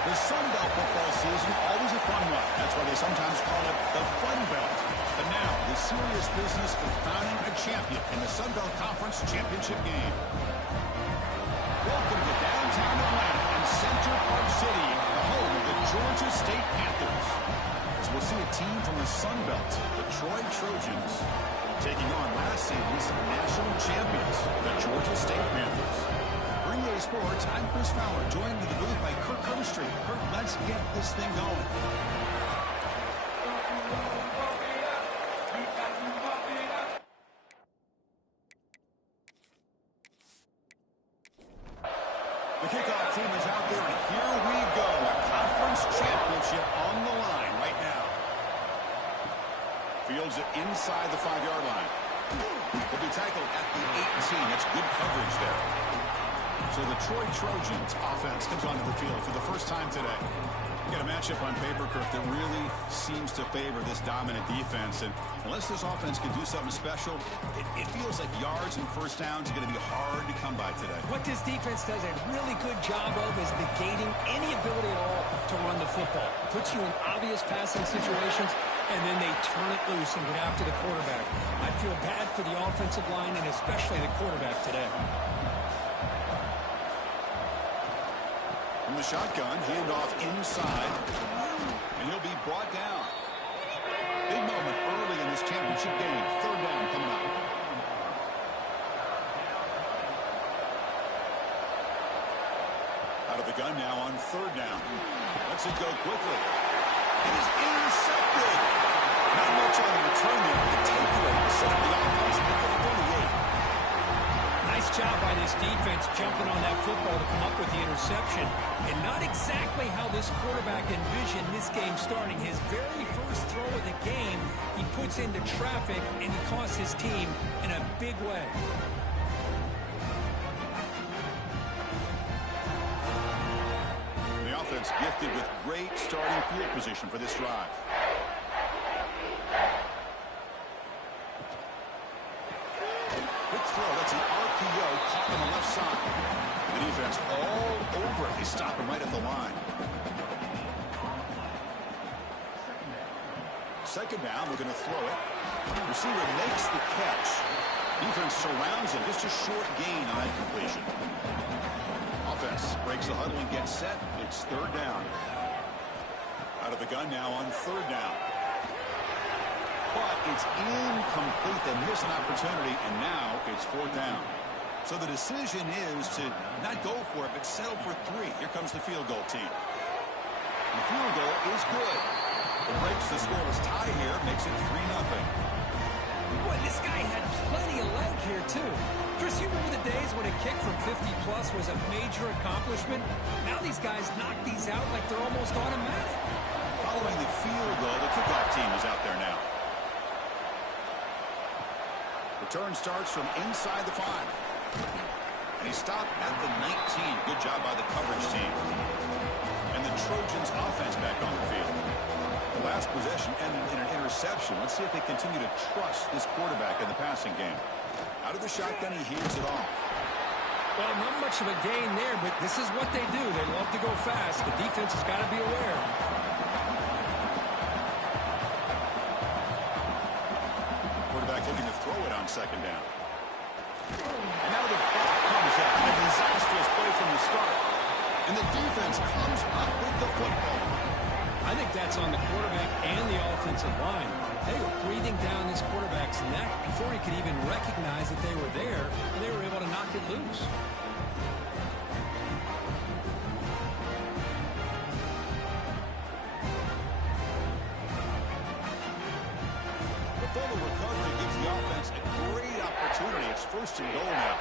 The Sun Belt football season, always a fun one. That's why they sometimes call it the Fun Belt. But now, the serious business of crowning a champion in the Sun Belt Conference Championship game. Welcome to downtown Atlanta and Center Park City, the home of the Georgia State Panthers. So we'll see a team from the Sun Belt, the Troy Trojans, taking on last season's national champions, the Georgia State Panthers. For EA Sports, I'm Chris Fowler, joined in the booth by Kirk Hermstreet. Kirk, let's get this thing going. The kickoff team is out there, and here we go. A conference championship on the line right now. Fields it inside the 5-yard line. Will be tackled at the 18. That's good coverage there. So the Troy Trojans offense comes onto the field for the first time today. You got a matchup on paper, Kirk, that really seems to favor this dominant defense. And unless this offense can do something special, it feels like yards and first downs are going to be hard to come by today. What this defense does a really good job of is negating any ability at all to run the football. Puts you in obvious passing situations, and then they turn it loose and get after the quarterback. I feel bad for the offensive line and especially the quarterback today. From the shotgun, handoff inside, and he'll be brought down. Big moment early in this championship game. Third down coming up. Out of the gun now on third down. Lets it go quickly. It is intercepted. Not much on the return there. The takeaway set up the offense at the 48. Nice job by this defense jumping on that football to come up with the interception. And not exactly how this quarterback envisioned this game starting. His very first throw of the game, he puts into traffic, and he costs his team in a big way. The offense gifted with great starting field position for this drive. Quick throw, that's an RPO caught on the left side. The defense all over it. They stop him right at the line. Second down, we're going to throw it. Receiver makes the catch. Defense surrounds him. Just a short gain on that completion. Offense breaks the huddle and gets set. It's third down. Out of the gun now on third down. But it's incomplete. They miss an opportunity, and now it's fourth down. So the decision is to not go for it, but settle for 3. Here comes the field goal team. The field goal is good. It breaks the scoreless tie here, makes it 3-0. Boy, this guy had plenty of leg here, too. Chris, you remember the days when a kick from 50-plus was a major accomplishment? Now these guys knock these out like they're almost automatic. Following the field goal, the kickoff team is out there now. Return starts from inside the 5. And he stopped at the 19. Good job by the coverage team. And the Trojans offense back on the field. The last possession ended in an interception. Let's see if they continue to trust this quarterback in the passing game. Out of the shotgun, he hands it off. Well, not much of a gain there, but this is what they do. They love to go fast. The defense has got to be aware. Quarterback looking to throw it on second down. And now the ball comes up. A disastrous play from the start. And the defense comes up with the football. I think that's on the quarterback and the offensive line. They were breathing down this quarterback's neck before he could even recognize that they were there, and they were able to knock it loose. The full recovery gives the offense a great opportunity. It's first and goal now.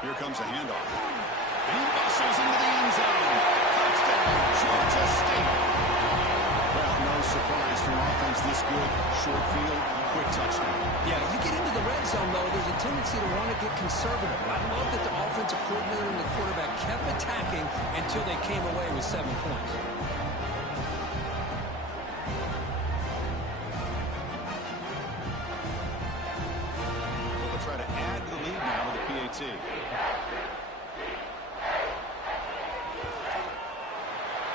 Here comes a handoff. And he muscles into the end zone. Touchdown, Georgia State. Well, no surprise from offense this good. Short field, quick touchdown. Yeah, you get into the red zone, though, there's a tendency to want to get conservative. I love that the offensive coordinator and the quarterback kept attacking until they came away with 7 points. Well, they'll try to add to the lead now with the PAT.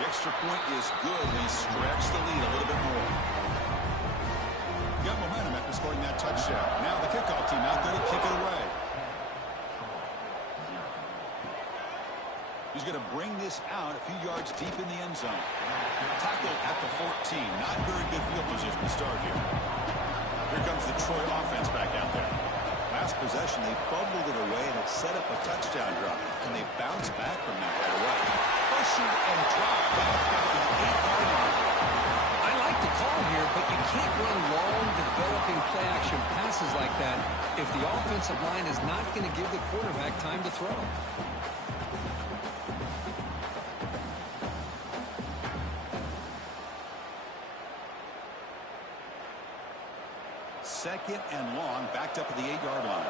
The extra point is good. They stretch the lead a little bit more. Got momentum after scoring that touchdown. Now the kickoff team out there to kick it away. He's going to bring this out a few yards deep in the end zone. Tackle at the 14. Not very good field position to start here. Here comes the Troy offense back out there. Last possession, they fumbled it away, and it set up a touchdown drop. And they bounced back from that right away. Pressured and dropped back at the 8-yard line. I like the call here, but you can't run long, developing play-action passes like that if the offensive line is not going to give the quarterback time to throw. Second and long, backed up at the 8-yard line.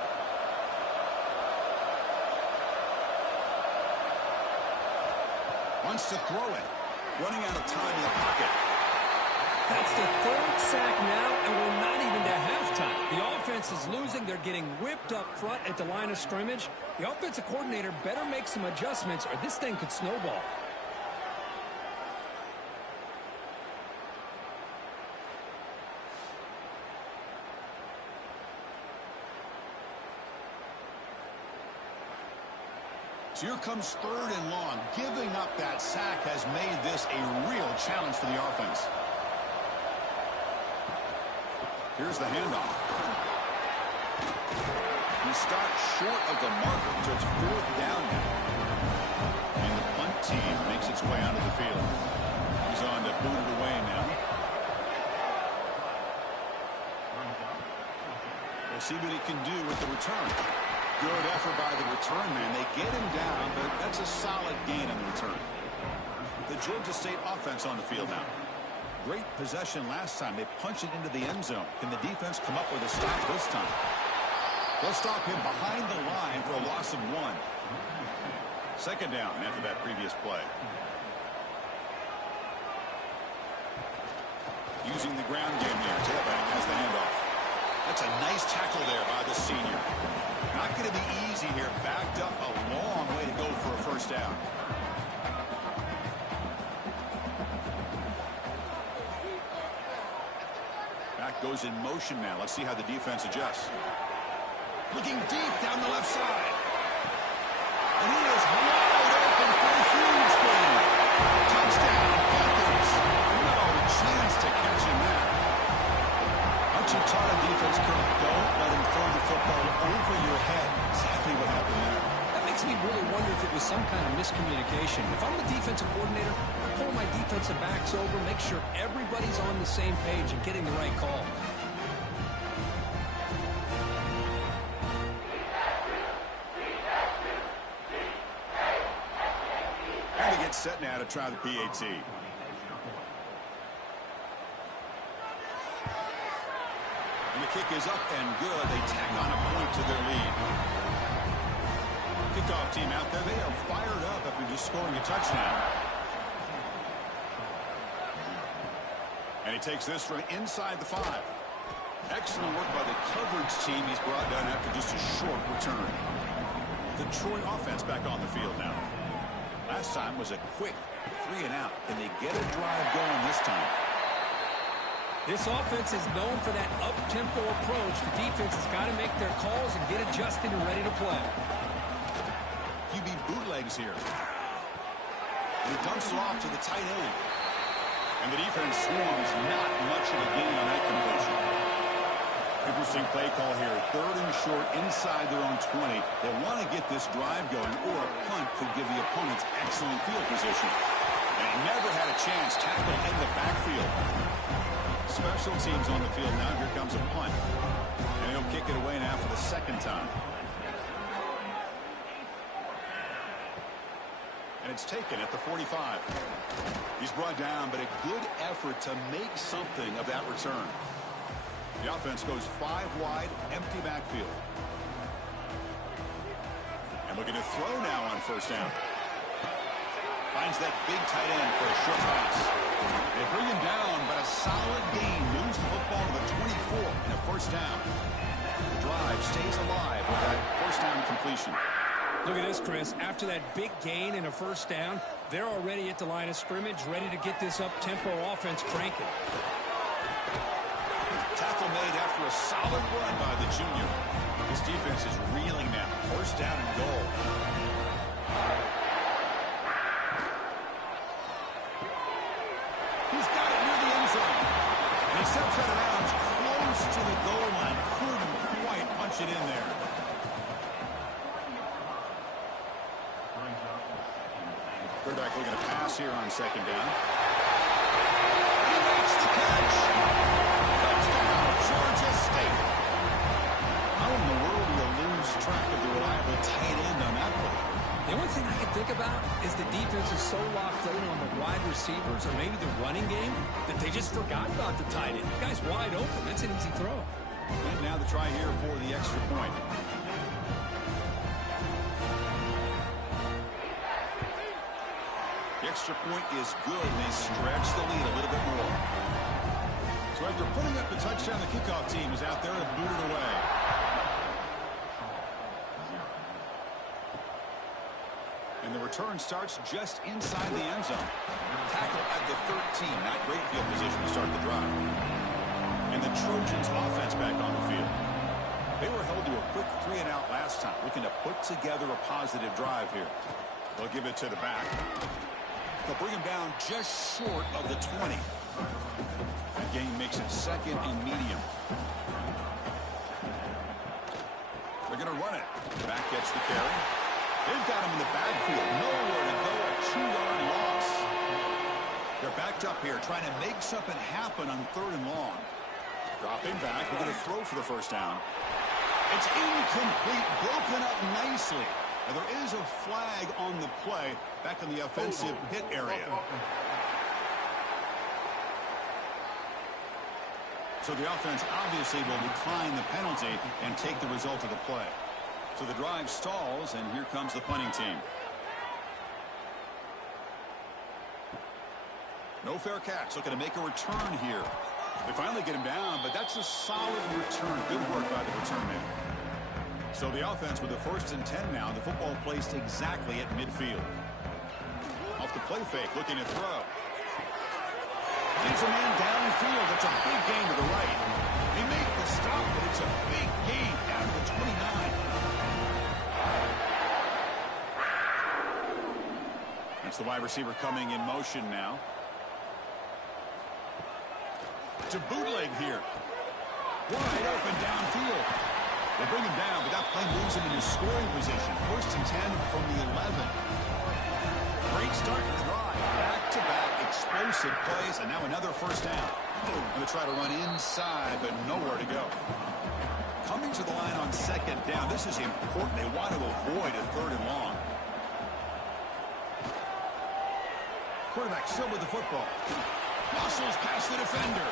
Wants to throw it. Running out of time in the pocket. That's the third sack now, and we're not even to halftime. The offense is losing. They're getting whipped up front at the line of scrimmage. The offensive coordinator better make some adjustments, or this thing could snowball. So here comes third and long. Giving up that sack has made this a real challenge for the offense. Here's the handoff. He stopped short of the marker, so it's fourth down now. And the punt team makes its way onto the field. He's on to boot it away now. We'll see what he can do with the return. Good effort by the return man. They get him down, but that's a solid gain on the return. The Georgia State offense on the field now. Great possession last time. They punch it into the end zone. Can the defense come up with a stop this time? They'll stop him behind the line for a loss of 1. Second down after that previous play. Using the ground game here. Tailback has the handoff. That's a nice tackle there by the senior. Not going to be easy here. Backed up a long way to go for a first down. Back goes in motion now. Let's see how the defense adjusts. Looking deep down the left side. And he is wide open for a huge gain. Touchdown, Panthers. No chance to catch him there. Aren't you taught a defense coach, don't let him throw the football over your head? Exactly what happened there. That makes me really wonder if it was some kind of miscommunication. If I'm the defensive coordinator, I pull my defensive backs over, make sure everybody's on the same page and getting the right call. And they get set now to try the PAT. And the kick is up and good. They tack on a point to their lead. Kickoff team out there. They are fired up after just scoring a touchdown. And he takes this from inside the 5. Excellent work by the coverage team. He's brought down after just a short return. The Troy offense back on the field now. Last time was a quick 3 and out. Can they get a drive going this time? This offense is known for that up-tempo approach. The defense has got to make their calls and get adjusted and ready to play. QB bootlegs here. And he dumps it off to the tight end. And the defense swarms. Not much of a gain on that completion. Interesting play call here. Third and short inside their own 20. They want to get this drive going, or a punt could give the opponents excellent field position. And he never had a chance. Tackle in the backfield. Special teams on the field now. Here comes a punt. And he'll kick it away now for the second time. And it's taken at the 45. He's brought down, but a good effort to make something of that return. The offense goes 5 wide, empty backfield. And looking to throw now on first down. Finds that big tight end for a short pass. They bring him down, but a solid gain moves the football to the 24 and a first down. The drive stays alive with that first down completion. Look at this, Chris. After that big gain and a first down, they're already at the line of scrimmage, ready to get this up-tempo offense cranking. Tackle made after a solid run by the junior. This defense is reeling now. First down and goal. He's got it near the end zone. And he steps out of bounds close to the goal line. Couldn't quite punch it in there. Quarterback looking to pass here on second down. He makes the catch. Touchdown, Georgia State. How in the world do you lose track of the reliable tight end on that play? The only thing I can think about is the defense is so locked in on the wide receivers or maybe the running game that they just forgot about the tight end. The guy's wide open. That's an easy throw. And now the try here for the extra point. The extra point is good, and they stretch the lead a little bit more. So after putting up the touchdown, the kickoff team is out there to boot it away. And the return starts just inside the end zone. Tackle at the 13. Not great field position to start the drive. And the Trojans offense back on the field. They were held to a quick 3-and-out last time, looking to put together a positive drive here. They'll give it to the back. They'll bring him down just short of the 20. That gain makes it second and medium. They're going to run it. Back gets the carry. They've got him in the backfield. Nowhere to go. A 2-yard loss. They're backed up here trying to make something happen on third and long. Dropping back. We're going to throw for the first down. It's incomplete. Broken up nicely. Now, there is a flag on the play back in the offensive hit area. So the offense obviously will decline the penalty and take the result of the play. So the drive stalls, and here comes the punting team. No fair catch. Looking to make a return here. They finally get him down, but that's a solid return. Good work by the return man. So the offense with a 1st and 10 now. The football placed exactly at midfield. Off the play fake, looking to throw. Needs a man downfield. That's a big gain to the right. They make the stop, but it's a big gain out of the 29. That's the wide receiver coming in motion now. To bootleg here. Wide open downfield. They bring him down, but that play moves him into scoring position. 1st and 10 from the 11. Great start to the drive. Back-to-back explosive plays, and now another first down. Going to try to run inside, but nowhere to go. Coming to the line on second down. This is important. They want to avoid a third and long. Quarterback still with the football. Muscles past the defender.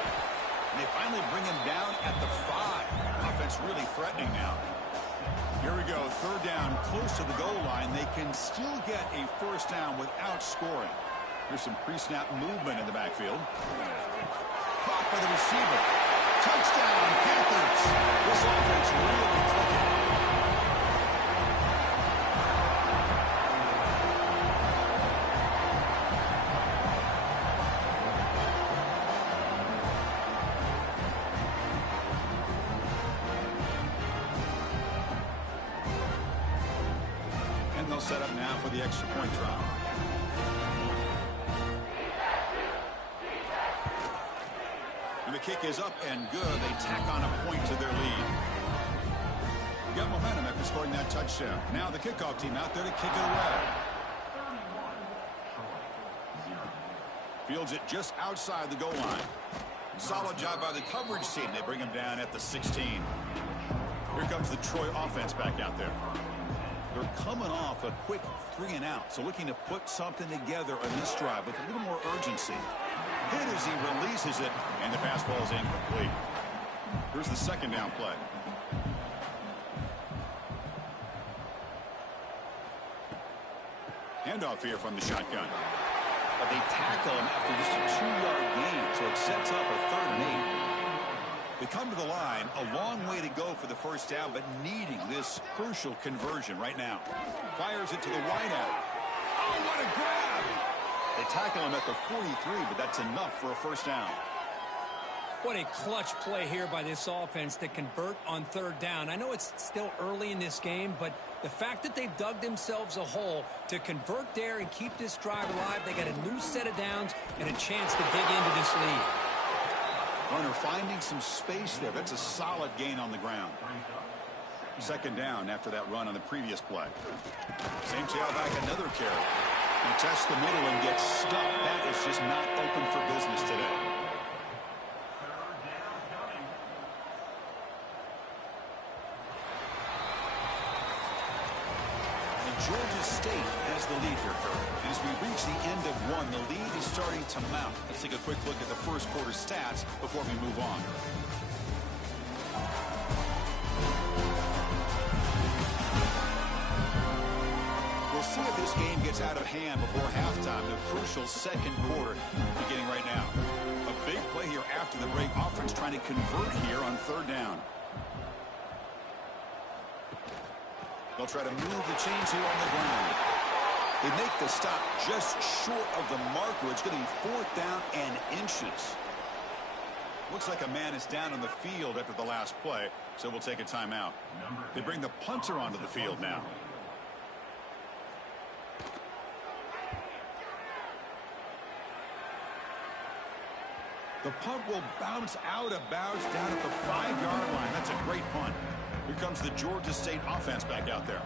And they finally bring him down at the 5. Offense really threatening now. Here we go. 3rd down, close to the goal line. They can still get a first down without scoring. There's some pre-snap movement in the backfield. Caught by the receiver. Touchdown, Panthers. This offense really clicking. Set up now for the extra point drop. And the kick is up and good. They tack on a point to their lead. Got momentum after scoring that touchdown. Now the kickoff team out there to kick it away. Fields it just outside the goal line. Solid job by the coverage team. They bring him down at the 16. Here comes the Troy offense back out there. They're coming off a quick 3-and-out, so looking to put something together on this drive with a little more urgency. Hit as he releases it, and the pass ball is incomplete. Here's the second down play. Handoff here from the shotgun. But they tackle him after just a 2-yard gain, so it sets up a 3rd and 8. They come to the line, a long way to go for the first down, but needing this crucial conversion right now. Fires it to the wide out. Oh, what a grab! They tackle him at the 43, but that's enough for a first down. What a clutch play here by this offense to convert on third down. I know it's still early in this game, but the fact that they've dug themselves a hole to convert there and keep this drive alive, they got a new set of downs and a chance to dig into this lead. Runner finding some space there. That's a solid gain on the ground. Second down after that run on the previous play. Same tailback, another carry. He tests the middle and gets stuck. That is just not open for business today. Georgia State has the lead here, Kirk. And as we reach the end of one, the lead is starting to mount. Let's take a quick look at the first quarter stats before we move on. We'll see if this game gets out of hand before halftime. The crucial second quarter beginning right now. A big play here after the break. Offense trying to convert here on third down. They'll try to move the chains here on the ground. They make the stop just short of the marker. It's going to be fourth down and inches. Looks like a man is down on the field after the last play, so we'll take a timeout. They bring the punter onto the field now. The punt will bounce out of bounds down at the 5-yard line. That's a great punt. Here comes the Georgia State offense back out there.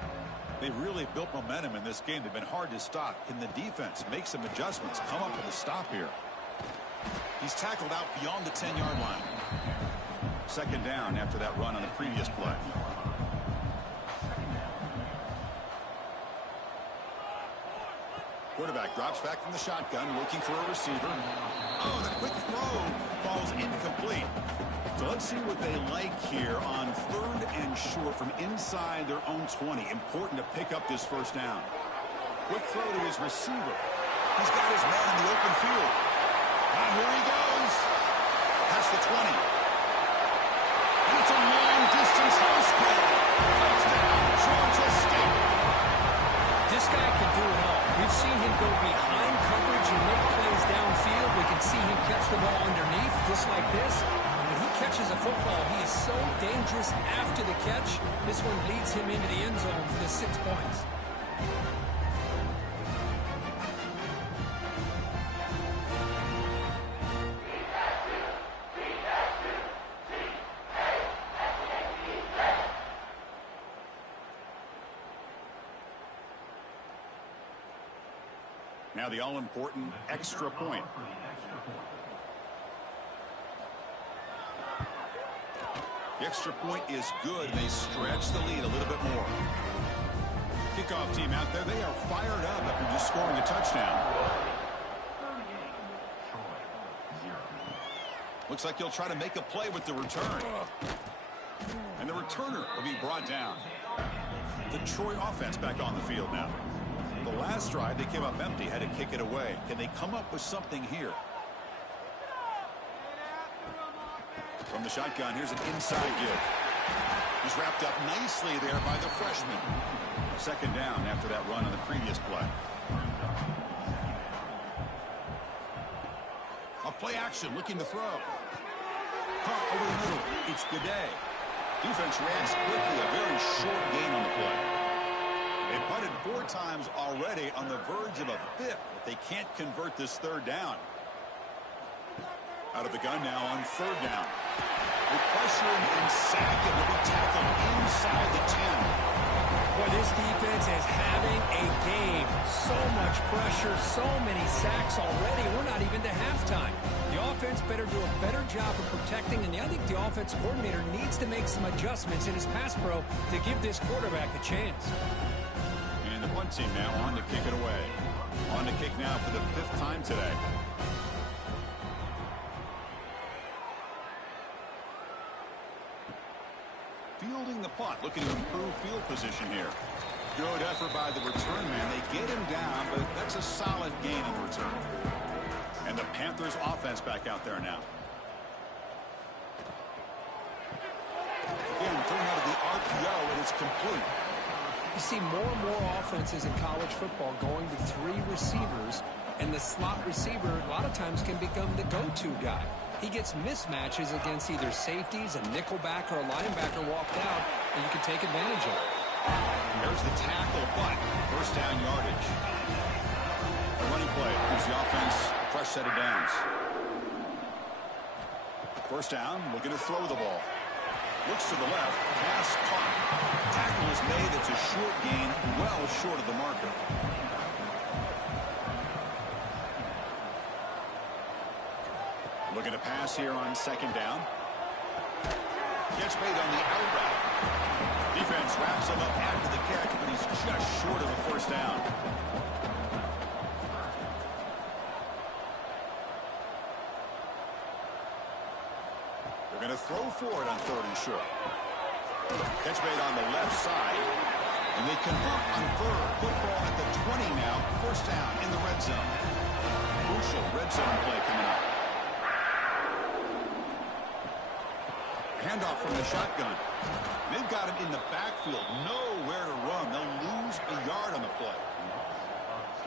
They really built momentum in this game. They've been hard to stop. Can the defense make some adjustments? Come up with a stop here. He's tackled out beyond the 10-yard line. Second down after that run on the previous play. Quarterback drops back from the shotgun, looking for a receiver. Oh, the quick throw falls incomplete. So let's see what they like here on third and short from inside their own 20. Important to pick up this first down. Quick throw to his receiver. He's got his man in the open field. And here he goes. Past the 20. And it's a long-distance house call. Touchdown, Georgia State. This guy can do it all. We've seen him go behind coverage and make plays downfield. We can see him catch the ball underneath just like this. Catches a football. He is so dangerous after the catch. This one leads him into the end zone for the 6 points. Now the all-important extra point. The extra point is good, and they stretch the lead a little bit more. Kickoff team out there, they are fired up after just scoring a touchdown. Looks like he'll try to make a play with the return. And the returner will be brought down. The Troy offense back on the field now. The last drive, they came up empty, had to kick it away. Can they come up with something here? From the shotgun, here's an inside give. He's wrapped up nicely there by the freshman. Second down after that run on the previous play. A play action, looking to throw. Caught over the middle. It's Gaudet. Defense reacts quickly, a very short gain on the play. They punted 4 times already, on the verge of a 5th. If they can't convert this third down. Out of the gun now on third down. They pressure him and sack him to be tackled inside the 10. Boy, this defense is having a game. So much pressure, so many sacks already. We're not even to halftime. The offense better do a better job of protecting, and I think the offense coordinator needs to make some adjustments in his pass pro to give this quarterback a chance. And the punt team now on to kick it away. On to kick now for the 5th time today. Fielding the punt, looking to improve field position here. Good effort by the return man. They get him down, but that's a solid gain on the return. And the Panthers offense back out there now. Again, thrown out of the RPO, and it's complete. You see more and more offenses in college football going to 3 receivers, and the slot receiver a lot of times can become the go-to guy. He gets mismatches against either safeties, a nickelback, or a linebacker walked out, and you can take advantage of it. There's the tackle, but first down yardage. A running play gives the offense a fresh set of downs. First down, looking to throw the ball. Looks to the left, pass caught. Tackle is made, it's a short gain, well short of the marker. Looking to pass here on second down. Gets made on the out route. Defense wraps him up after the catch, but he's just short of a first down. They're going to throw for it on 3rd and short. Catch made on the left side. And they convert on 3rd. Football at the 20 now. First down in the red zone. Crucial red zone play coming up. Handoff from the shotgun. They've got him in the backfield. Nowhere to run. They'll lose a yard on the play.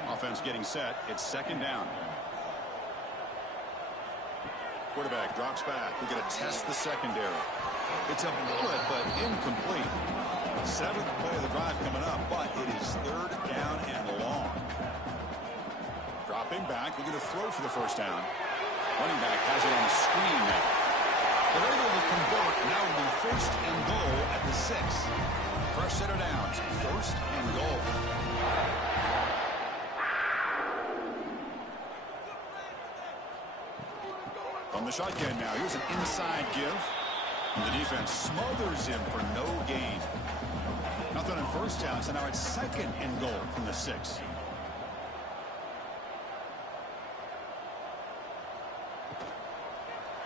Offense getting set. It's second down. Quarterback drops back. We're going to test the secondary. It's a bullet, but incomplete. 7th play of the drive coming up, but it is 3rd down and long. Dropping back. We're going to throw for the first down. Running back has it on the screen now. They're able to convert. Now it'll be 1st and goal at the 6. Fresh set of downs. 1st and goal. From the shotgun now. Here's an inside give. And the defense smothers him for no gain. Nothing on first down, so now it's 2nd and goal from the 6.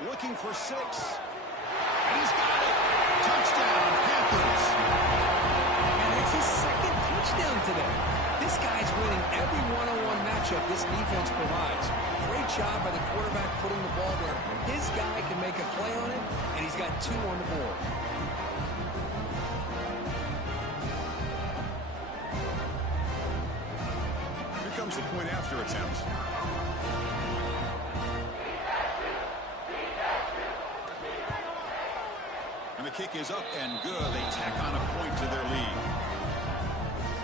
Looking for 6. And he's got it. Touchdown, Panthers. And it's his 2nd touchdown today. This guy's winning every one-on-one matchup this defense provides. Great job by the quarterback putting the ball where his guy can make a play on it, and he's got 2 on the board. Here comes the point after attempt. And the kick is up and good. They tack on a point to their lead.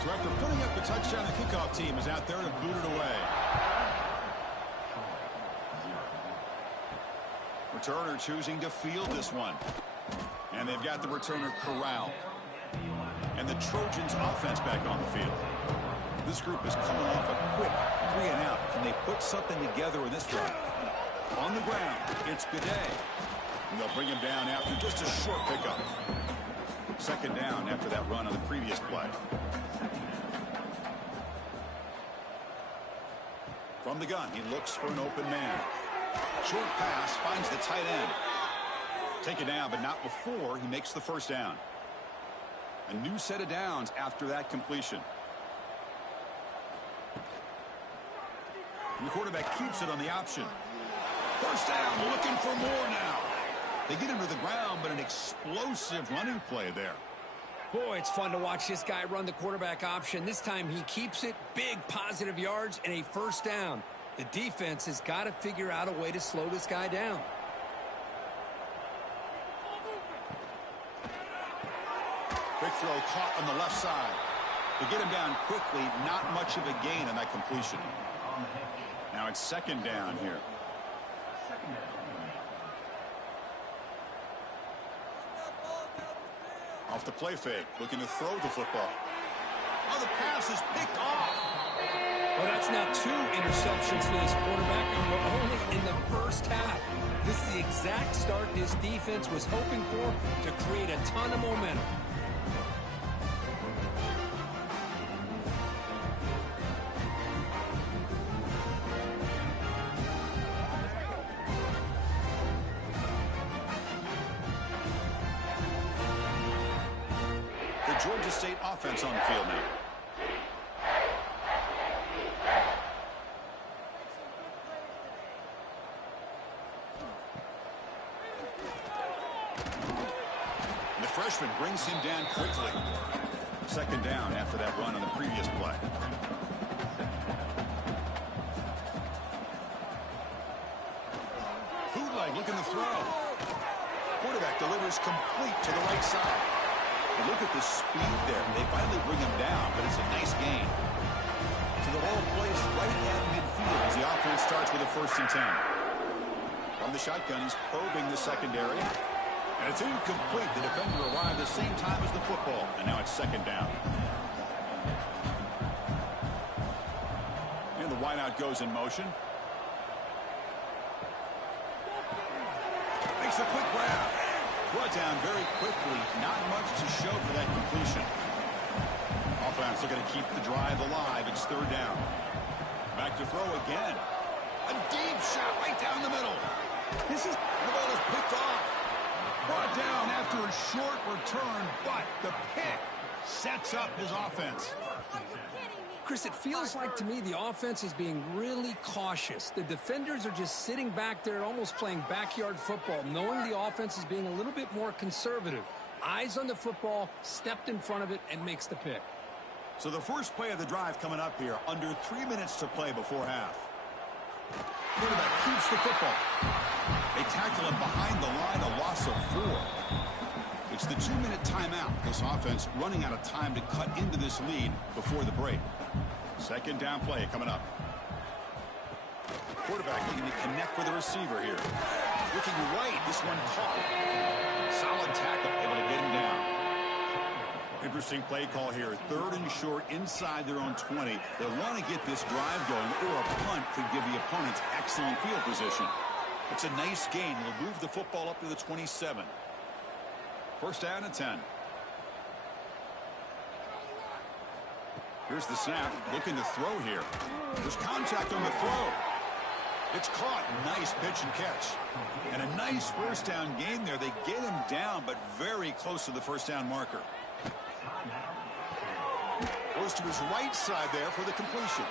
So after putting up the touchdown, the kickoff team is out there to boot it away. Returner choosing to field this one. And they've got the returner corralled. And the Trojans offense back on the field. This group is coming off a quick 3 and out. Can they put something together in this drive? On the ground, it's Bidet. And they'll bring him down after just a short pickup. 2nd down after that run on the previous play. From the gun, he looks for an open man. Short pass finds the tight end. Take it down, but not before he makes the first down. A new set of downs after that completion. And the quarterback keeps it on the option. First down, looking for more now. They get him to the ground, but an explosive running play there. Boy, it's fun to watch this guy run the quarterback option. This time he keeps it. Big positive yards and a first down. The defense has got to figure out a way to slow this guy down. Big throw caught on the left side. To get him down quickly, not much of a gain on that completion. Now it's 2nd down here. Off the play fake, looking to throw the football. Oh, the pass is picked off. Well, that's now 2 interceptions for this quarterback, and we're only in the first half. This is the exact start this defense was hoping for to create a ton of momentum. Georgia State offense on the field now. freshman brings him down quickly. Second down after that run on the previous play. Bootleg looking to throw. Quarterback delivers complete to the right side. And look at the speed there. They finally bring him down, but it's a nice gain. So the ball plays right at midfield as the offense starts with a 1st and 10. From the shotgun, he's probing the secondary. And it's incomplete. The defender arrived the same time as the football. And now it's 2nd down. And the wideout goes in motion. Makes a quick grab. Brought down very quickly. Not much to show for that completion. Offense looking to keep the drive alive. It's 3rd down. Back to throw again. A deep shot right down the middle. The ball is picked off. Brought down after a short return, but the pick sets up his offense. Chris, it feels like to me the offense is being really cautious. The defenders are just sitting back there almost playing backyard football, knowing the offense is being a little bit more conservative. Eyes on the football, stepped in front of it, and makes the pick. So the first play of the drive coming up here, under 3 minutes to play before half. Quarterback keeps the football. They tackle him behind the line, a loss of 4. It's the 2-minute timeout. This offense running out of time to cut into this lead before the break. 2nd down play coming up. Quarterback looking to connect with the receiver here. Looking right, this one caught. Solid tackle, able to get him down. Interesting play call here. 3rd and short inside their own 20. They want to get this drive going, or a punt could give the opponents excellent field position. It's a nice gain. Will move the football up to the 27. 1st down and 10. Here's the snap. Looking to throw here. There's contact on the throw. It's caught. Nice pitch and catch. And a nice 1st down gain there. They get him down, but very close to the 1st down marker. Goes to his right side there for the completion.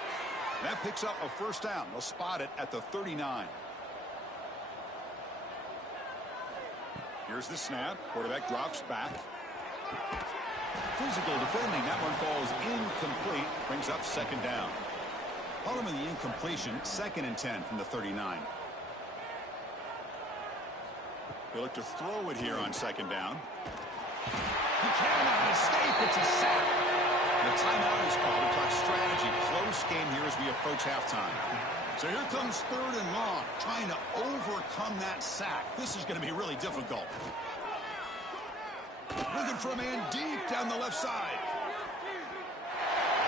That picks up a 1st down. They'll spot it at the 39. Here's the snap. Quarterback drops back. Physical defending. That one falls incomplete. Brings up 2nd down. Problem in the incompletion. 2nd and 10 from the 39. They look to throw it here on 2nd down. He cannot escape. It's a sack. The timeout is called to talk strategy. Close game here as we approach halftime. So here comes 3rd and long, trying to overcome that sack. This is going to be really difficult. Looking for a man deep down the left side.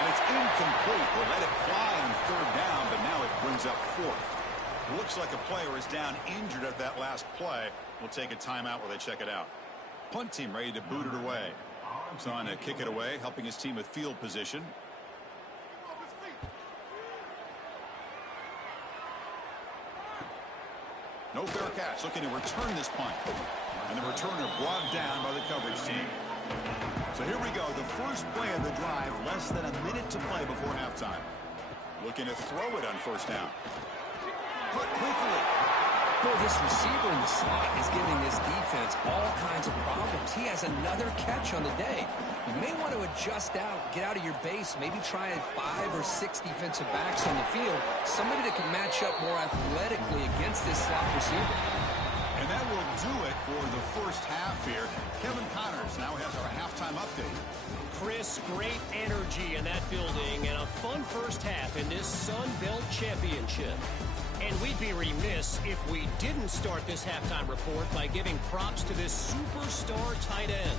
And it's incomplete. They let it fly on 3rd down, but now it brings up 4th. Looks like a player is down injured at that last play. We'll take a timeout while they check it out. Punt team ready to boot it away. He's on to kick it away, helping his team with field position. No fair catch. Looking to return this punt. And the returner brought down by the coverage team. So here we go. The first play of the drive. Less than a minute to play before halftime. Looking to throw it on 1st down. Cut quickly. Boy, this receiver in the slot is giving this defense all kinds of problems. He has another catch on the day. You may want to adjust out, get out of your base, maybe try 5 or 6 defensive backs on the field, somebody that can match up more athletically against this slot receiver. And that will do it for the 1st half here. Kevin Connors now has our halftime update. Chris, great energy in that building and a fun 1st half in this Sun Belt Championship. And we'd be remiss if we didn't start this halftime report by giving props to this superstar tight end.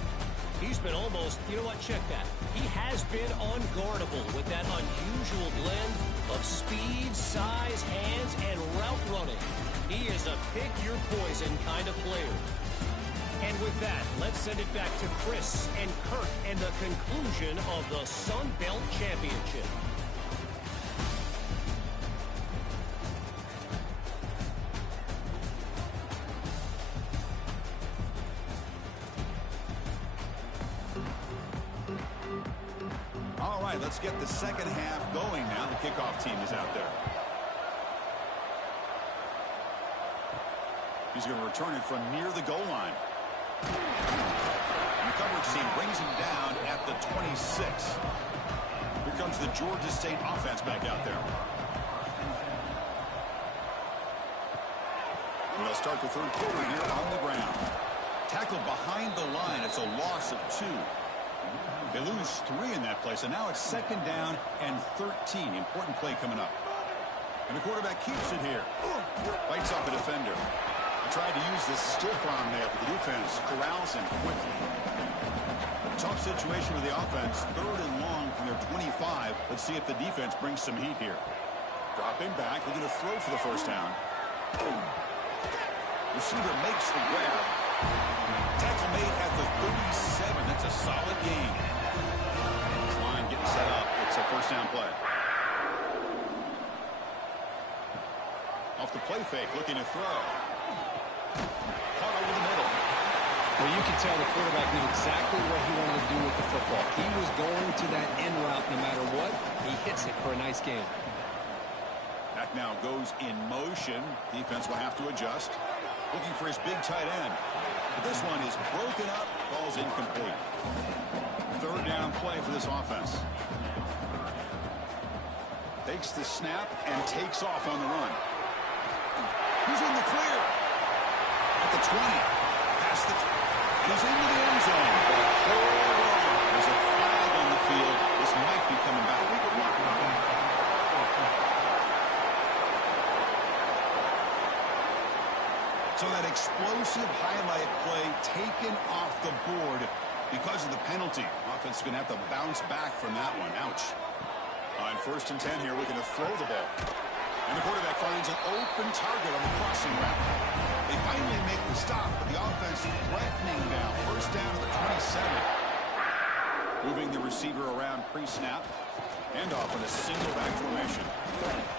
He's been almost, you know what, check that. He has been unguardable with that unusual blend of speed, size, hands, and route running. He is a pick-your-poison kind of player. And with that, let's send it back to Chris and Kurt and the conclusion of the Sun Belt Championship. All right, let's get the 2nd half going now. The kickoff team is out there. He's going to return it from near the goal line. And the coverage team brings him down at the 26. Here comes the Georgia State offense back out there. And they'll start the third quarter here on the ground. Tackled behind the line. It's a loss of 2. They lose 3 in that play, so now it's 2nd down and 13. Important play coming up. And the quarterback keeps it here. Bites off a defender. They tried to use the stiff arm there, but the defense corrals him quickly. Tough situation with the offense. 3rd and long from their 25. Let's see if the defense brings some heat here. Dropping back. Looking to throw for the first down. Receiver makes the grab. Tackle made at the 37. That's a solid gain. This line getting set up. It's a first down play. Off the play fake, looking to throw. Caught over the middle. Well, you can tell the quarterback knew exactly what he wanted to do with the football. He was going to that end route no matter what. He hits it for a nice gain. Back now goes in motion. Defense will have to adjust. Looking for his big tight end. But this one is broken up. Ball's incomplete. 3rd down play for this offense. Takes the snap and takes off on the run. He's in the clear. At the 20. Past the... He's into the end zone. But hold on. There's a flag on the field. This might be coming back. So that explosive highlight play taken off the board because of the penalty. Offense is going to have to bounce back from that one. Ouch. On 1st and 10 here, we're going to throw the ball. And the quarterback finds an open target on the crossing route. They finally make the stop, but the offense threatening now. 1st down to the 27. Moving the receiver around pre-snap. And off in a single back formation.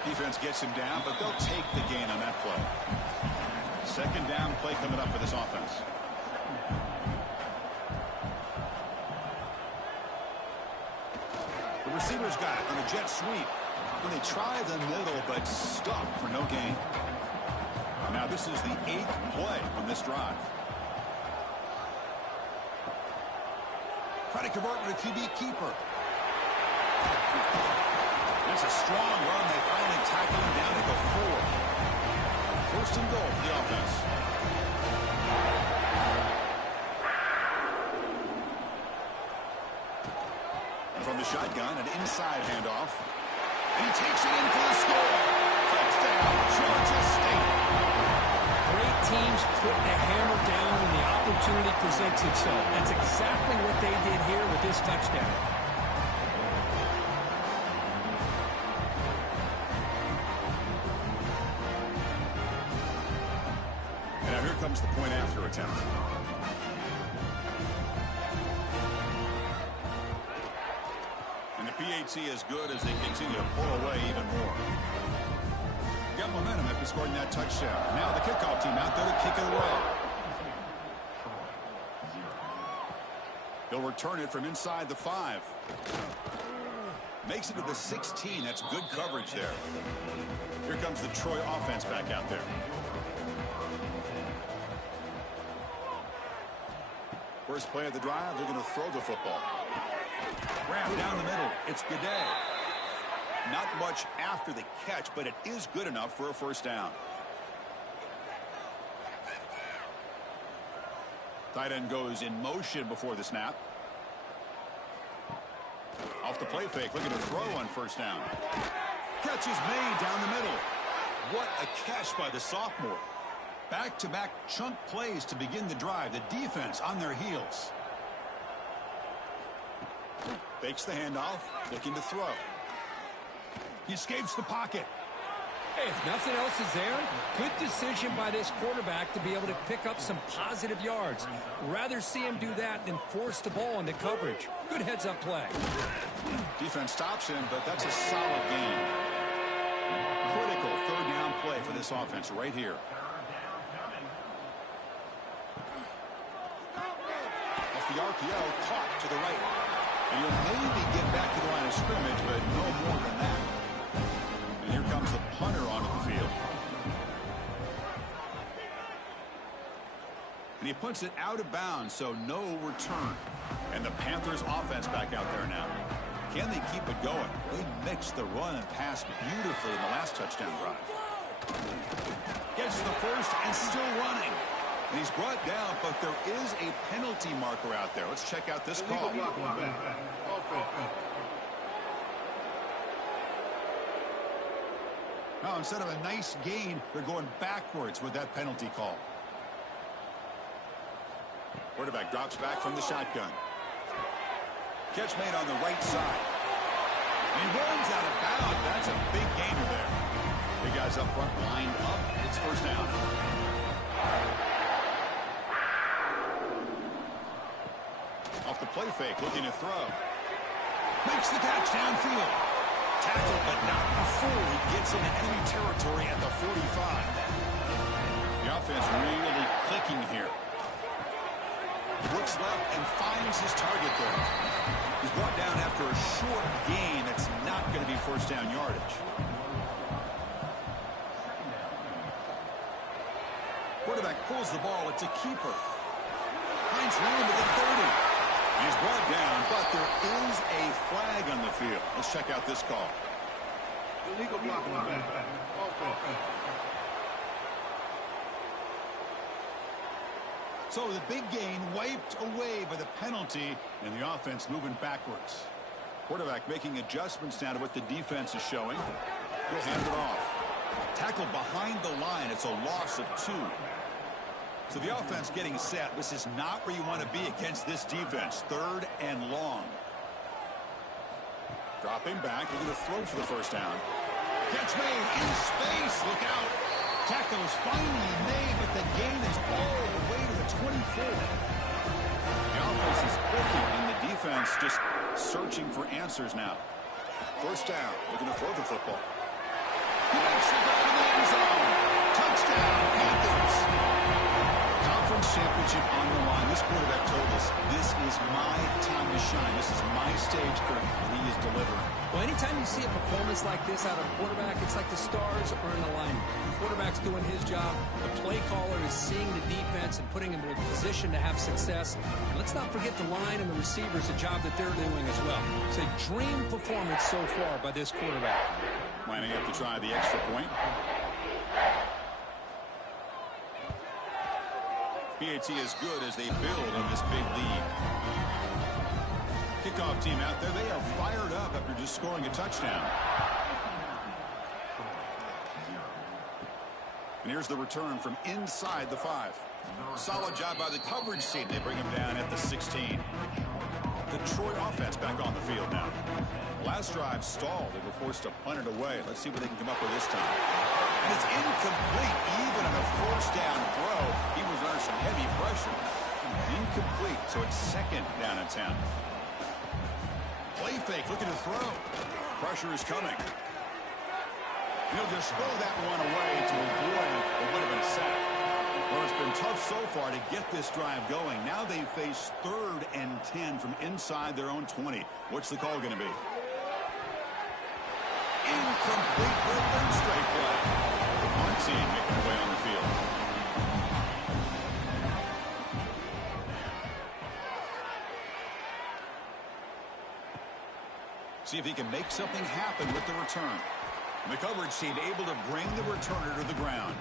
Defense gets him down, but they'll take the gain on that play. 2nd down play coming up for this offense. The receiver's got it on a jet sweep. When they try the middle, but stopped for no gain. Now this is the 8th play on this drive. Try to convert with a QB keeper. That's a strong run. They finally tackle him down at the 4. 1st and goal for the offense. And from the shotgun, an inside handoff. And he takes it in for the score. Touchdown, Georgia State. Great teams put the hammer down when the opportunity presents itself. That's exactly what they did here with this touchdown. Comes the point after attempt. And the PAT is good as they continue to pull away even more. Got momentum after scoring that touchdown. Now the kickoff team out there to kick it away. They'll return it from inside the 5. Makes it to the 16. That's good coverage there. Here comes the Troy offense back out there. First play of the drive, they're going to throw the football. Wrap down the middle. It's Gaudet. Not much after the catch, but it is good enough for a 1st down. Tight end goes in motion before the snap. Off the play fake, looking to throw on 1st down. Catch is made down the middle. What a catch by the sophomore. Back-to-back chunk plays to begin the drive. The defense on their heels. Fakes the handoff, looking to throw. He escapes the pocket. Hey, if nothing else is there, good decision by this quarterback to be able to pick up some positive yards. Rather see him do that than force the ball into coverage. Good heads-up play. Defense stops him, but that's a solid gain. Critical 3rd down play for this offense right here. The RPO caught to the right. And you'll maybe get back to the line of scrimmage, but no more than that. And here comes the punter onto the field. And he puts it out of bounds, so no return. And the Panthers offense back out there now. Can they keep it going? They mixed the run and pass beautifully in the last touchdown drive. Gets to the first and still running. And he's brought down, but there is a penalty marker out there. Let's check out this call. Now, instead of a nice gain, they're going backwards with that penalty call. Quarterback drops back from the shotgun. Catch made on the right side. And he runs out of bounds. That's a big gainer there. Big guys up front lined up. It's first down. Off the play fake, looking to throw. Makes the catch downfield. Tackled, but not before he gets into enemy territory at the 45. The offense really clicking here. Looks left and finds his target there. He's brought down after a short gain. That's not going to be first down yardage. Quarterback pulls the ball. It's a keeper. Finds room at the 30. He's brought down, but there is a flag on the field. Let's check out this call. Illegal block. So the big gain wiped away by the penalty, and the offense moving backwards. Quarterback making adjustments now to what the defense is showing. He'll hand it off. Tackled behind the line. It's a loss of 2. So the offense getting set. This is not where you want to be against this defense. 3rd and long. Dropping back. Looking to throw for the first down. Catch made in space. Look out. Tackle is finally made, but the gain is all the way to the 24. The offense is clicking, and the defense just searching for answers now. First down. Looking to throw the football. He makes the grab in the end zone. Touchdown, Panthers. Conference championship on the line. This quarterback told us, this is my time to shine. This is my stage, Kirk, and he is delivering. Well, anytime you see a performance like this out of a quarterback, it's like the stars are in alignment. The quarterback's doing his job. The play caller is seeing the defense and putting him in a position to have success. And let's not forget the line and the receivers, the job that they're doing as well. It's a dream performance so far by this quarterback. Lining up to try the extra point. PAT is good as they build on this big lead. Kickoff team out there, they are fired up after just scoring a touchdown. And here's the return from inside the 5. Solid job by the coverage team. They bring him down at the 16. The Troy offense back on the field now. Last drive stalled. They were forced to punt it away. Let's see what they can come up with this time. And it's incomplete. Even on a first down throw, he was under some heavy pressure. Incomplete. So it's 2nd down and 10. Play fake, looking to throw. Pressure is coming. He'll just throw that one away to avoid what would have been a sack. Well, it's been tough so far to get this drive going. Now they face 3rd and 10 from inside their own 20. What's the call going to be? Incomplete for a 3rd straight play. One team making their way on the field. See if he can make something happen with the return. The coverage team able to bring the returner to the ground.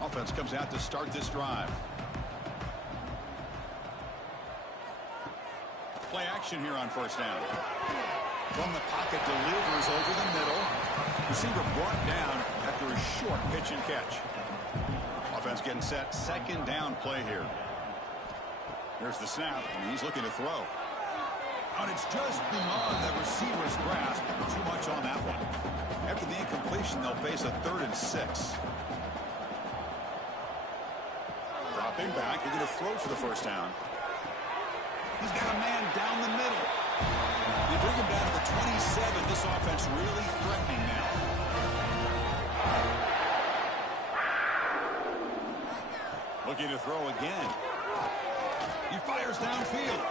Offense comes out to start this drive. Play action here on first down. From the pocket, delivers over the middle. Receiver brought down after a short pitch and catch. Offense getting set. 2nd down play here. Here's the snap, and he's looking to throw. And it's just beyond that receiver's grasp. Too much on that one. After the incompletion, they'll face a 3rd and 6. Dropping back, they're going to throw for the first down. He's got a man down the middle. They bring him down to the 27. This offense really threatening now. Looking to throw again. He fires downfield.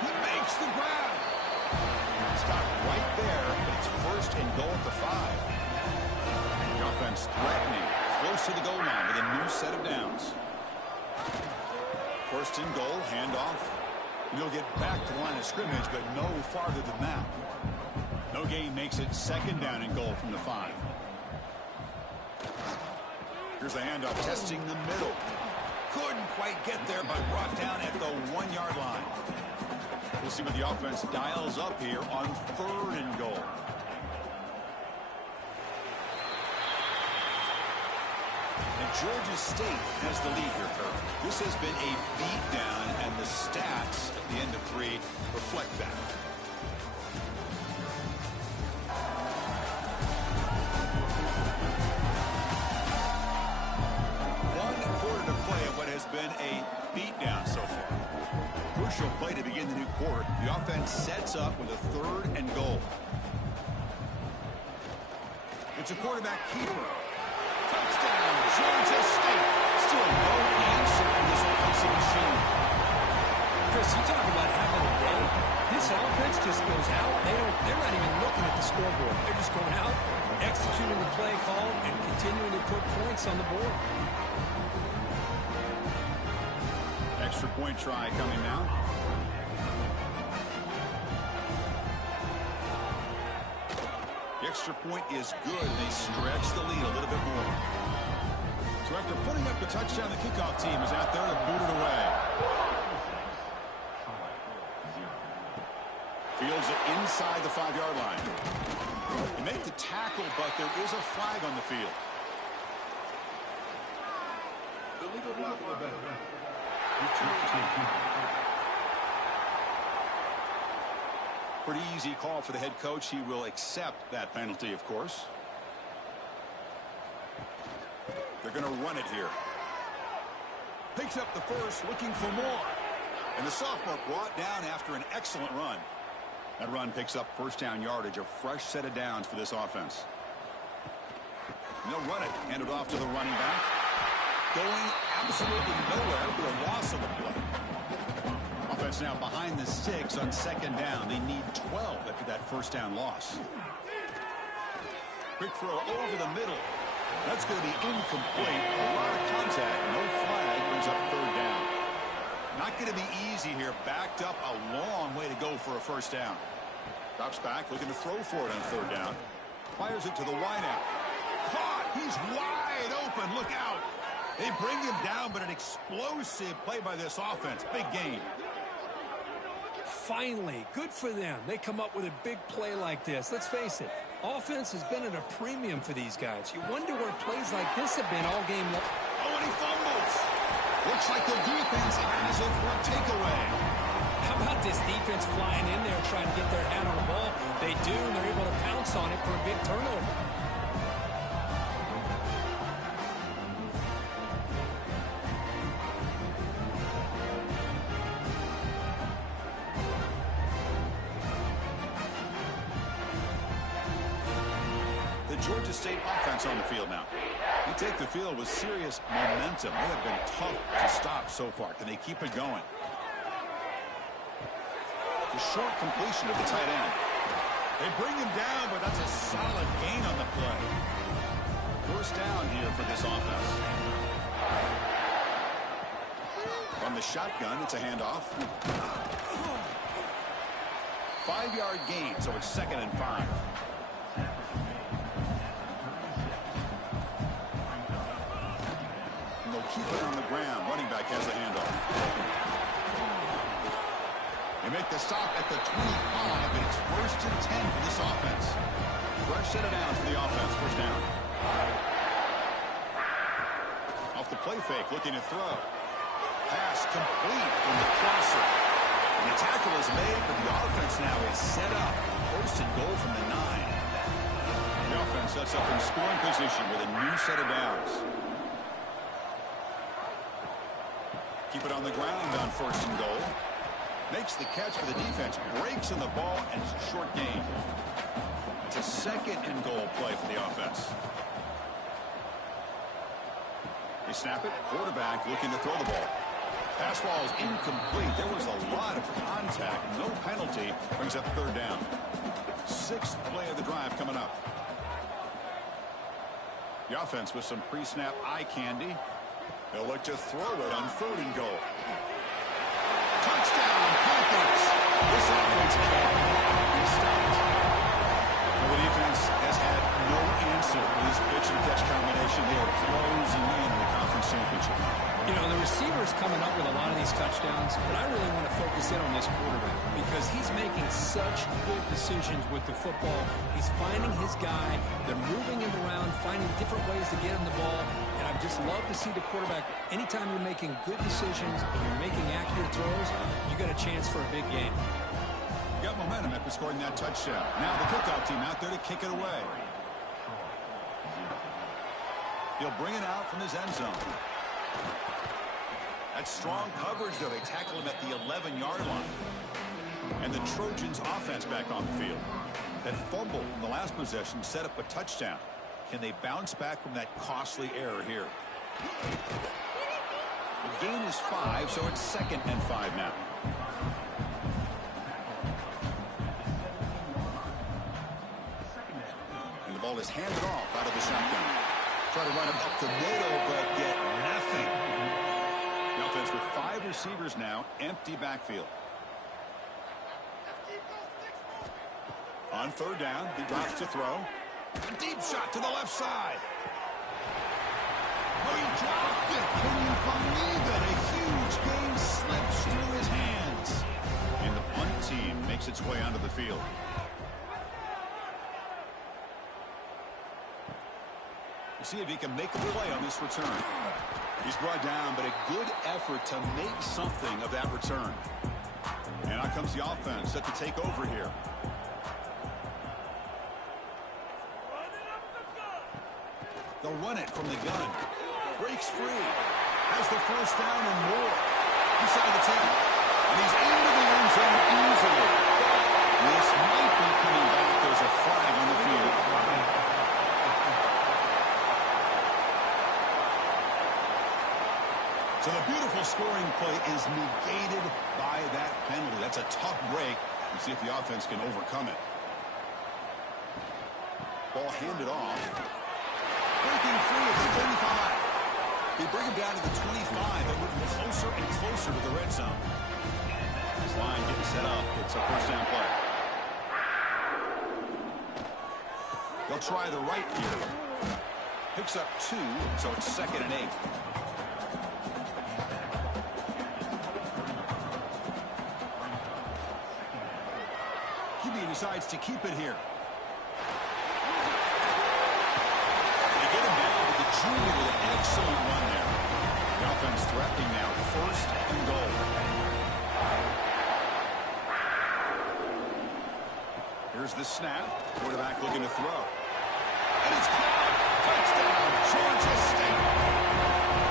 He makes the grab. Stopped right there, but it's 1st and goal at the 5. The offense threatening, close to the goal line with a new set of downs. 1st and goal, handoff. He'll get back to the line of scrimmage, but no farther than that. No gain makes it 2nd down and goal from the 5. Here's the handoff, testing the middle. Couldn't quite get there, but brought down at the 1-yard line. We'll see what the offense dials up here on 3rd and goal. And Georgia State has the lead here, Kirk. This has been a beatdown, and the stats at the end of 3 reflect that. Been a beatdown so far. Crucial play to begin the new quarter. The offense sets up with a 3rd and goal. It's a quarterback keeper. Touchdown, Georgia State. Still no answer for this offensive machine. Chris, you talk about having a day. This offense just goes out. They're not even looking at the scoreboard. They're just going out, executing the play call, and continuing to put points on the board. Extra point try coming now. The extra point is good. They stretch the lead a little bit more. So after putting up the touchdown, the kickoff team is out there to boot it away. Fields it inside the 5-yard line. They make the tackle, but there is a flag on the field. Illegal block on the back. Pretty easy call for the head coach. He will accept that penalty, of course. They're going to run it here. Picks up the first, looking for more. And the sophomore brought down after an excellent run. That run picks up 1st down yardage, a fresh set of downs for this offense. And they'll run it, hand it off to the running back. Going absolutely nowhere with a loss of the play. Offense now behind the 6 on 2nd down. They need 12 after that 1st down loss. Quick throw over the middle. That's going to be incomplete. A lot of contact. No flag. Brings up 3rd down. Not going to be easy here. Backed up a long way to go for a 1st down. Drops back, looking to throw for it on 3rd down. Fires it to the wideout. Caught. He's wide open. Look out. They bring him down, but an explosive play by this offense. Big game. Finally, good for them. They come up with a big play like this. Let's face it, offense has been at a premium for these guys. You wonder where plays like this have been all game long. Oh, and he fumbles. Looks like the defense has it for a takeaway. How about this defense flying in there trying to get their hat on the ball? They do, and they're able to pounce on it for a big turnover. Georgia State offense on the field now. They take the field with serious momentum. They have been tough to stop so far. Can they keep it going? The short completion of the tight end. They bring him down, but that's a solid gain on the play. 1st down here for this offense. From the shotgun, it's a handoff. 5-yard gain, so it's 2nd and 5. Keep it on the ground. Running back has the handoff. They make the stop at the 25, and it's 1st and 10 for this offense. Fresh set of downs for the offense. 1st down. Off the play fake, looking to throw. Pass complete from the crosser. And the tackle is made, but the offense now is set up. 1st and goal from the 9. The offense sets up in scoring position with a new set of downs. Keep it on the ground on 1st and goal. Makes the catch for the defense. Breaks on the ball, and it's a short gain. It's a 2nd and goal play for the offense. They snap it. Quarterback looking to throw the ball. Pass ball is incomplete. There was a lot of contact. No penalty. Brings up 3rd down. 6th play of the drive coming up. The offense with some pre-snap eye candy. They'll look to throw it on 3rd and goal. Touchdown! Touchdown, Panthers. This offense cannot be stopped. Well, the defense has had no answer with this pitch and catch combination. They are closing in the conference championship. You know, the receiver's coming up with a lot of these touchdowns, but I really want to focus in on this quarterback because he's making such good decisions with the football. He's finding his guy. They're moving him around, finding different ways to get him the ball. And I just love to see the quarterback. Anytime you're making good decisions and you're making accurate throws, you got a chance for a big game. Got momentum after scoring that touchdown. Now the kickoff team out there to kick it away. He'll bring it out from his end zone. That's strong coverage, though. They tackle him at the 11-yard line. And the Trojans' offense back on the field. That fumble in the last possession set up a touchdown. Can they bounce back from that costly error here? The gain is 5, so it's 2nd and 5 now. And the ball is handed off out of the shotgun. Try to run it up the middle, but get nothing. The offense with 5 receivers now, empty backfield. On 3rd down, he drops to throw. A deep shot to the left side. Oh, he dropped it. Can you believe it? A huge game slips through his hands. And the punt team makes its way onto the field. We'll see if he can make a play on this return. He's brought down, but a good effort to make something of that return. And out comes the offense set to take over here. They'll run it from the gun. Breaks free. Has the 1st down and more. Inside the 10. And he's into the end zone easily. This might be coming back. There's a flag on the field. So the beautiful scoring play is negated by that penalty. That's a tough break. We'll see if the offense can overcome it. Ball handed off. Breaking free at the 35. They bring him down to the 25. They're moving closer and closer to the red zone. This line getting set up. It's a 1st down play. They'll try the right here. Picks up 2, so it's 2nd and 8. Decides to keep it here. They get him down to the junior with an excellent run there. The offense threatening now, 1st and goal. Here's the snap. Quarterback looking to throw. And it's caught. Touchdown, Georgia State.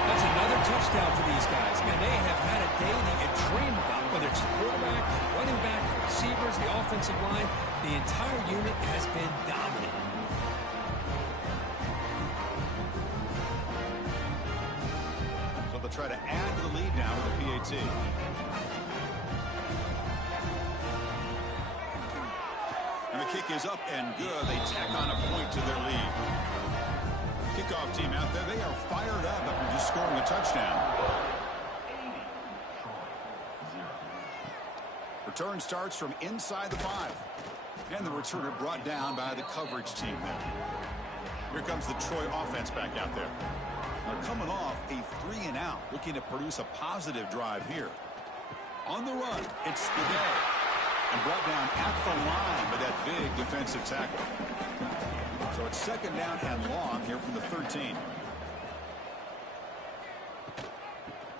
That's another touchdown for these guys. Man, they have had a day that you dream about, whether it's the quarterback, running back, receivers, the offensive line. The entire unit has been dominant. So they'll try to add to the lead now with the PAT. And the kick is up and good. They tack on a point to their lead. Kickoff team out there, they are fired up after just scoring a touchdown. Return starts from inside the 5. And the returner brought down by the coverage team there. Here comes the Troy offense back out there. They're coming off a 3-and-out, looking to produce a positive drive here. On the run, it's the day. And brought down at the line by that big defensive tackle. So it's 2nd down and long here from the 13.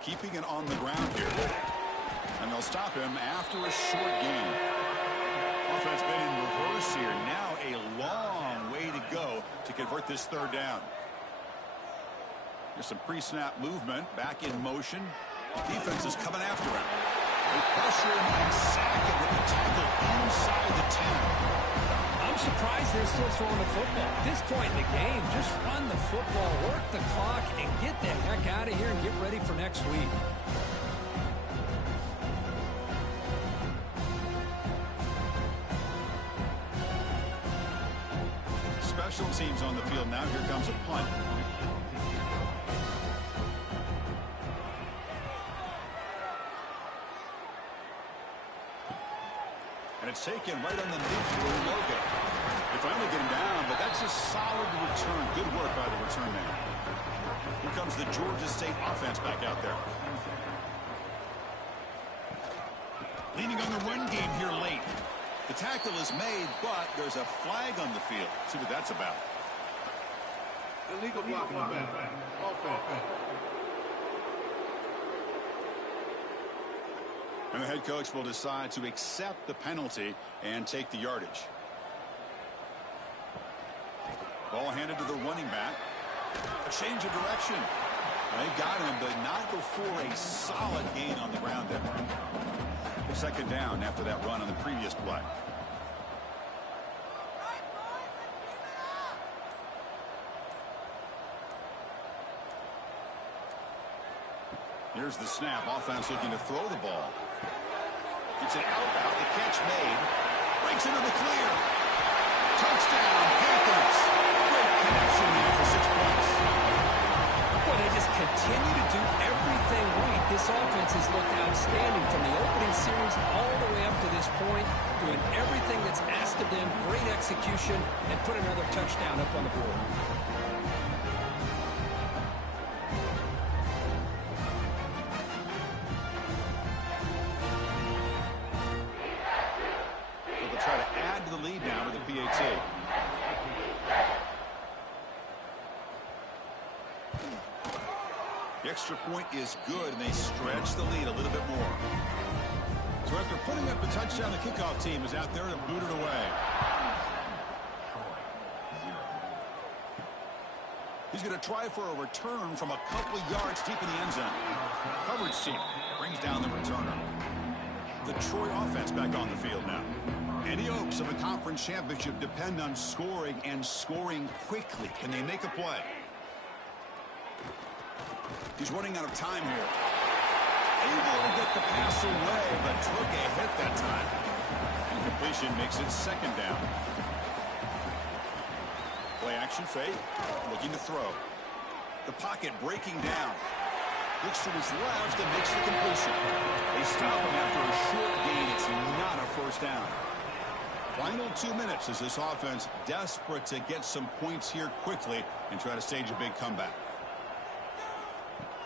Keeping it on the ground here. And they'll stop him after a short gain. Offense been in reverse here. Now a long way to go to convert this 3rd down. There's some pre-snap movement. Back in motion. Defense is coming after him. They pressure him and sack him with the tackle inside the 10. I'm surprised they're still throwing the football. At this point in the game, just run the football, work the clock, and get the heck out of here and get ready for next week. Special teams on the field now. Here comes a punt. And it's taken right on the midfield logo. They finally get him down, but that's a solid return. Good work by the return man. Here comes the Georgia State offense back out there. Leaning on the run game here late. The tackle is made, but there's a flag on the field. Let's see what that's about. Illegal blocking back. Offense. And the head coach will decide to accept the penalty and take the yardage. Ball handed to the running back. A change of direction. They got him, but not before a solid gain on the ground there. Second down after that run on the previous play. Here's the snap. Offense looking to throw the ball. It's an out. The catch made. Breaks into the clear. Touchdown, Panthers. Great connection there for 6 points. Well, they just continue to do everything right. This offense has looked outstanding from the opening series all the way up to this point, doing everything that's asked of them, great execution, and put another touchdown up on the board. So they'll try to add to the lead now with the PAT. The extra point is good, and they stretch the lead a little bit more. So after putting up the touchdown, the kickoff team is out there to boot it away. He's going to try for a return from a couple yards deep in the end zone. Coverage team brings down the returner. The Troy offense back on the field now. Any hopes of a conference championship depend on scoring and scoring quickly. Can they make a play? He's running out of time here. Able to get the pass away, but took a hit that time. Incompletion makes it second down. Play action fake. Looking to throw. The pocket breaking down. Looks to his left and makes the completion. They stop him after a short gain. It's not a first down. Final 2 minutes as this offense desperate to get some points here quickly and try to stage a big comeback.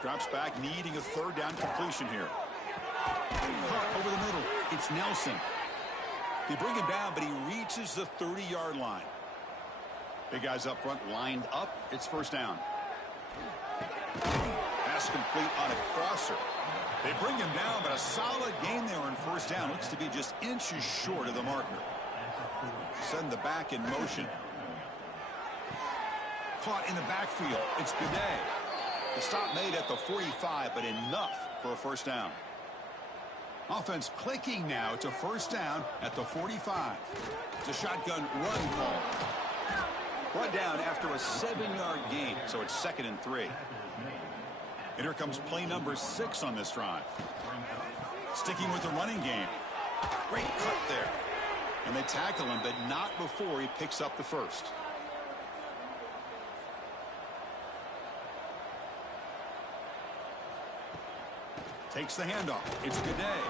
Drops back, needing a third down completion here. Over the middle, it's Nelson. They bring him down, but he reaches the 30-yard line. Big guys up front lined up. It's first down. Pass complete on a crosser. They bring him down, but a solid gain there on first down. Looks to be just inches short of the marker. Send the back in motion. Caught in the backfield. It's Bidet. The stop made at the 45, but enough for a first down. Offense clicking now to first down at the 45. It's a shotgun run call. Brought down after a 7-yard gain, so it's 2nd and 3. And here comes play number 6 on this drive. Sticking with the running game. Great cut there. And they tackle him, but not before he picks up the first. Takes the handoff. It's Bidet.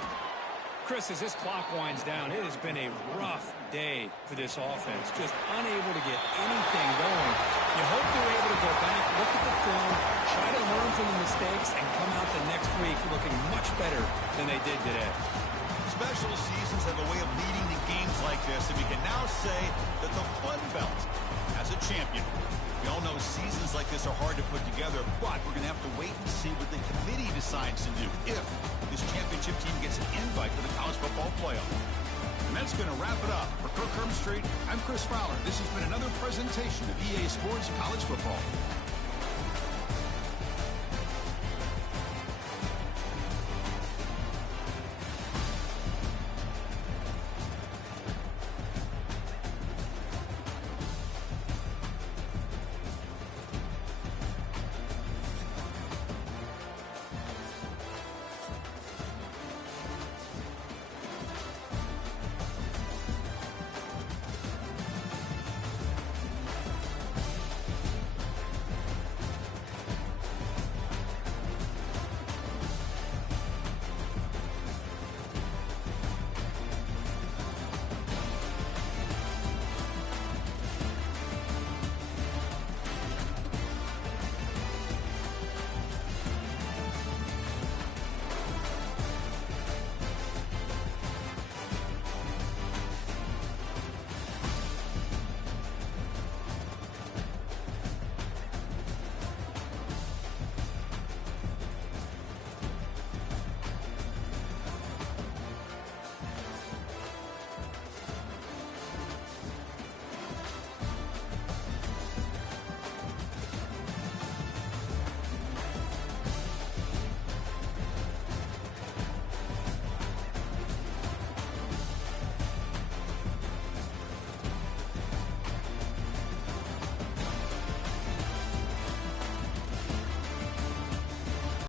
Chris, as this clock winds down, it has been a rough day for this offense. Just unable to get anything going. You hope they're able to go back, look at the film, try to learn from the mistakes, and come out the next week looking much better than they did today. Special seasons have a way of leading to games like this, and we can now say that the Fun Belt has a champion. We all know seasons like this are hard to put together, but we're going to have to wait and see what the committee decides to do if this championship team gets an invite to the college football playoff. And that's going to wrap it up. For Kirk Street, I'm Chris Fowler. This has been another presentation of EA Sports College Football.